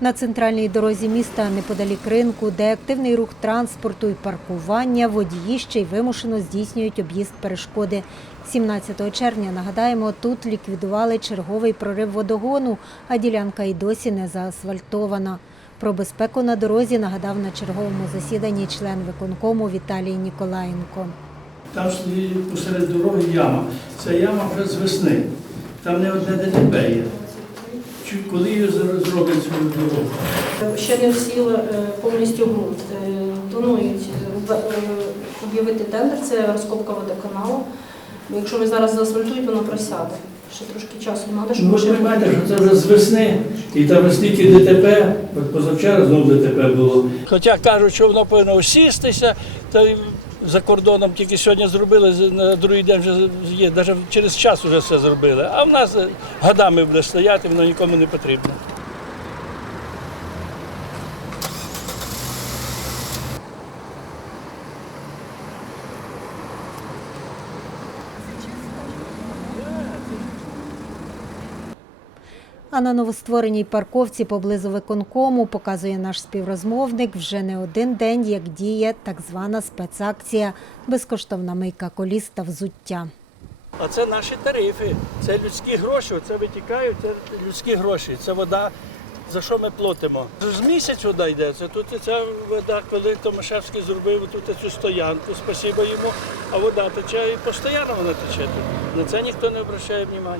На центральній дорозі міста неподалік ринку, де активний рух транспорту і паркування, водії ще й вимушено здійснюють об'їзд перешкоди. 17 червня, нагадаємо, тут ліквідували черговий прорив водогону, а ділянка й досі не заасфальтована. Про безпеку на дорозі нагадав на черговому засіданні член виконкому Віталій Ніколаєнко. Там посеред дороги яма. Ця яма вже з весни. Там не одне ДТП є. Чи коли її зро- зроблять цю дорогу? Ще не всіли е, повністю ґрунт. Е, Планують е, об'явити тендер, це розкопка водоканалу. Якщо ви зараз заасфальтують, воно просяде. Ще трошки часу треба, щоб Ну, ви розумієте, що це вже з весни. І там стільки ДТП, от позавчора знову ДТП було. Хоча кажуть, що воно повинно осістися, та й за кордоном тільки сьогодні зробили, на другий день вже є, навіть через час вже все зробили. А в нас годами буде стояти, воно нікому не потрібно. А на новоствореній парковці поблизу виконкому, показує наш співрозмовник, вже не один день, як діє так звана спецакція безкоштовна мийка коліс та взуття. А це наші тарифи, це людські гроші, це витікають, це людські гроші, це вода. За що ми платимо? З місяць вода йде. Це тут ця вода, коли Томашевський зробив тут цю стоянку, спасибо йому, а вода тече і постійно вона тече тут. На це ніхто не обращає уваги.